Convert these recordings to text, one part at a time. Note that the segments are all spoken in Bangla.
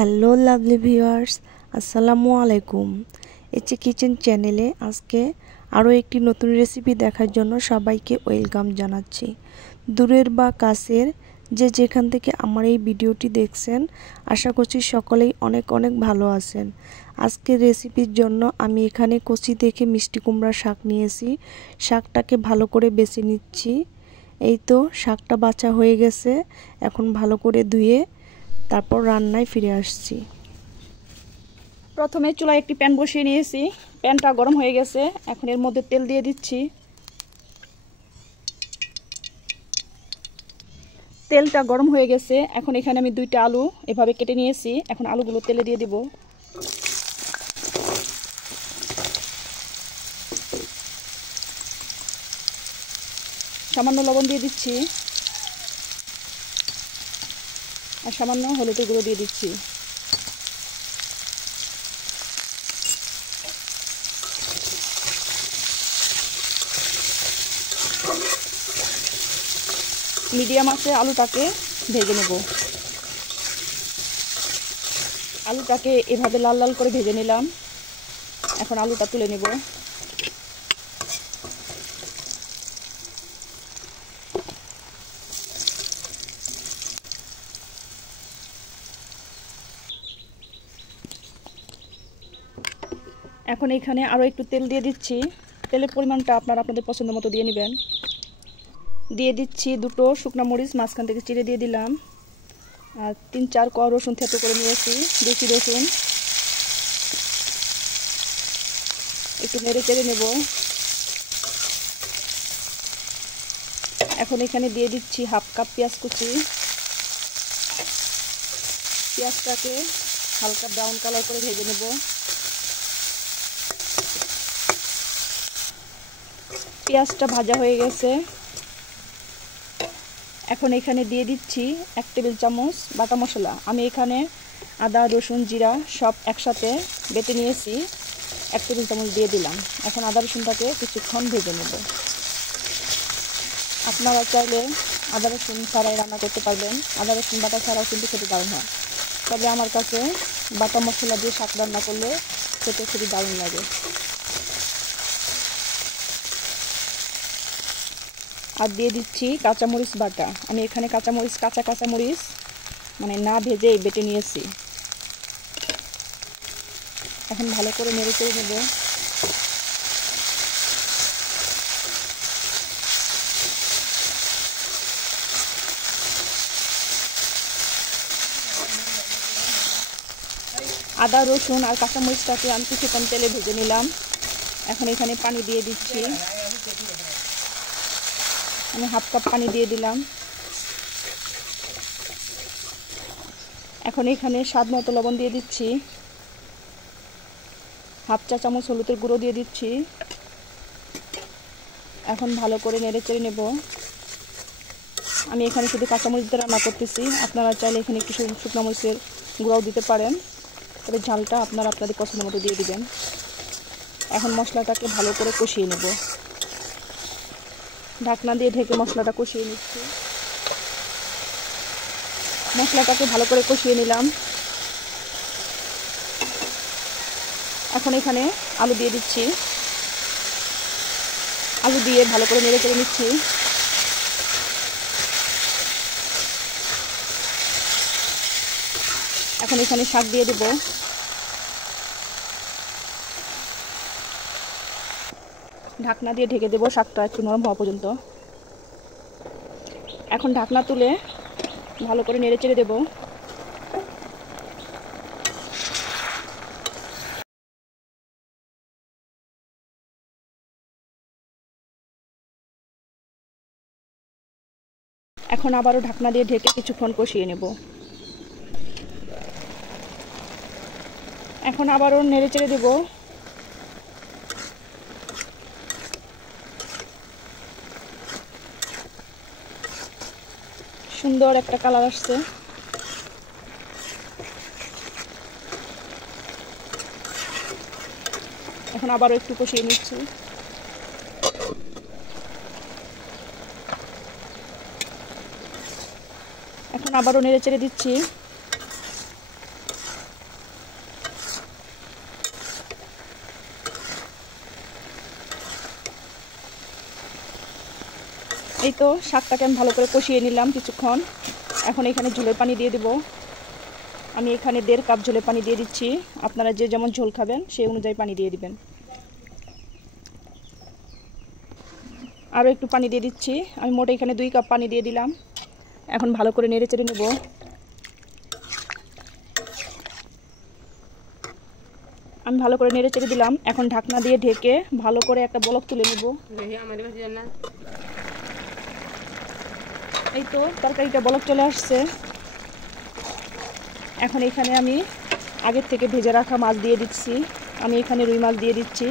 হ্যালো লাভলি ভিউয়ার্স, আসসালামু আলাইকুম। এইচে কিচেন চ্যানেলে আজকে আরও একটি নতুন রেসিপি দেখার জন্য সবাইকে ওয়েলকাম জানাচ্ছি। দূরের বা কাছের যে যেখান থেকে আমার এই ভিডিওটি দেখছেন, আশা করছি সকলেই অনেক অনেক ভালো আছেন। আজকের রেসিপির জন্য আমি এখানে কচি দেখে মিষ্টি কুমড়া শাক নিয়েছি। শাকটাকে ভালো করে বেছে নিচ্ছি। এই তো শাকটা বাছা হয়ে গেছে, এখন ভালো করে ধুয়ে তারপর রান্নায় ফিরে আসছি। প্রথমে চুলায় একটি প্যান বসিয়ে নিয়েছি। প্যানটা গরম হয়ে গেছে, এখন এর মধ্যে তেল দিয়ে দিচ্ছি। তেলটা গরম হয়ে গেছে, এখন এখানে আমি 2টা আলু এভাবে কেটে নিয়েছি। এখন আলুগুলো তেলে দিয়ে দিব। সামান্য লবণ দিয়ে দিচ্ছি আর সামান্য হলুদের গুঁড়ো দিয়ে দিচ্ছি। মিডিয়াম আছে আলুটাকে ভেজে নেব। আলুটাকে এভাবে লাল লাল করে ভেজে নিলাম। এখন আলুটা তুলে নেব। এখন এখানে আরও একটু তেল দিয়ে দিচ্ছি। তেলের পরিমাণটা আপনারা আপনাদের পছন্দ মতো দিয়ে নেবেন। দিয়ে দিচ্ছি 2টো শুকনো মরিচ মাঝখান থেকে চিড়ে দিয়ে দিলাম, আর 3-4 কোয়া রসুন থেতো করে নিয়েছি, দেশি রসুন। একটু নেড়ে চেড়ে নেব। এখন এখানে দিয়ে দিচ্ছি 1/2 কাপ পেঁয়াজ কুচি। পেঁয়াজটাকে হালকা ব্রাউন কালার করে ভেজে নেব। পেঁয়াজটা ভাজা হয়ে গেছে, এখন এখানে দিয়ে দিচ্ছি 1 টেবিল চামচ বাটা মশলা। আমি এখানে আদা রসুন জিরা সব একসাথে বেটে নিয়েছি, 1 টেবিল চামচ দিয়ে দিলাম। এখন আদা রসুনটাকে কিছুক্ষণ ভেজে নেব। আপনারা চাইলে আদা রসুন ছাড়াই রান্না করতে পারবেন, আদা রসুন বাটা ছাড়াও কিন্তু খেতে দারুণ হয়। তবে আমার কাছে বাটা মশলা দিয়ে শাক রান্না করলে খেতে খুবই দারুণ লাগে। আর দিয়ে দিচ্ছি কাঁচামরিচ বাটা। আমি এখানে কাঁচামরিচ মানে না ভেজেই বেটে নিয়েছি। এখন ভালো করে নেড়ে চেড়ে নেব। আদা রসুন আর কাঁচামরিচটাকে আমি কিছুক্ষণ তেলে ভেজে নিলাম। এখন এখানে পানি দিয়ে দিচ্ছি। আমি 1/2 কাপ পানি দিয়ে দিলাম। এখন এখানে স্বাদ মতো লবণ দিয়ে দিচ্ছি, 1/2 চা চামচ হলুদের গুঁড়ো দিয়ে দিচ্ছি। এখন ভালো করে নেড়ে চেড়ে নেব। আমি এখানে শুধু কাঁচামরিচ দিয়ে রান্না করতেছি, আপনারা চাইলে এখানে একটু শুকনো মরিচের গুঁড়াও দিতে পারেন, তবে ঝালটা আপনারা আপনাদের পছন্দ মতো দিয়ে দিবেন। এখন মশলাটাকে ভালো করে কষিয়ে নেব। ঢাকনা দিয়ে ঢেকে মশলাটা কষিয়ে নিচ্ছি। মশলাটাকে ভালো করে কষিয়ে নিলাম। এখন এখানে আলু দিয়ে দিচ্ছি। আলু দিয়ে ভালো করে নেড়ে চেড়ে নিচ্ছি। এখন এখানে শাক দিয়ে দেব। ঢাকনা দিয়ে ঢেকে দেব শাকটা একটু নরম হওয়া পর্যন্ত। এখন ঢাকনা তুলে ভালো করে নেড়ে চেড়ে দেব। এখন আবারও ঢাকনা দিয়ে ঢেকে কিছুক্ষণ কষিয়ে নেব। এখন আবারও নেড়ে চেড়ে দেব। সুন্দর একটা কালার আসছে। এখন আবারও একটু কষিয়ে নিচ্ছি। এখন আবারও নেড়ে চেড়ে দিচ্ছি। এই তো শাকটাকে আমি ভালো করে কষিয়ে নিলাম কিছুক্ষণ। এখন এখানে ঝোলের পানি দিয়ে দেব। আমি এখানে 1.5 কাপ ঝোলের পানি দিয়ে দিচ্ছি। আপনারা যে যেমন ঝোল খাবেন সেই অনুযায়ী পানি দিয়ে দিবেন। আরও একটু পানি দিয়ে দিচ্ছি। আমি মোট এখানে 2 কাপ পানি দিয়ে দিলাম। এখন ভালো করে নেড়ে চেড়ে নেব। আমি ভালো করে নেড়ে চেড়ে দিলাম। এখন ঢাকনা দিয়ে ঢেকে ভালো করে একটা বলক তুলে নেব। এই তো তরকারিটা বলক চলে আসছে। এখন এখানে আমি আগের থেকে ভেজে রাখা মাছ দিয়ে দিচ্ছি। আমি এখানে রুই মাছ দিয়ে দিচ্ছি।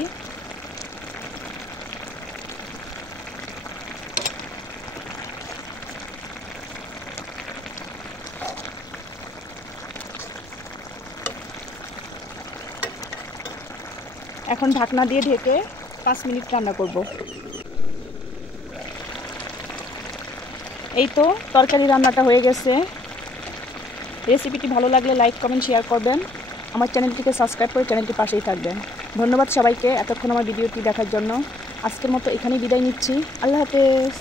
এখন ঢাকনা দিয়ে ঢেকে 5 মিনিট রান্না করব। এই তো তরকারি রান্নাটা হয়ে গেছে। রেসিপিটি ভালো লাগলে লাইক কমেন্ট শেয়ার করবেন। আমার চ্যানেলটিকে সাবস্ক্রাইব করে চ্যানেলটির পাশেই থাকবেন। ধন্যবাদ সবাইকে এতক্ষণ আমার ভিডিওটি দেখার জন্য। আজকের মতো এখানেই বিদায় নিচ্ছি। আল্লাহ হাফেজ।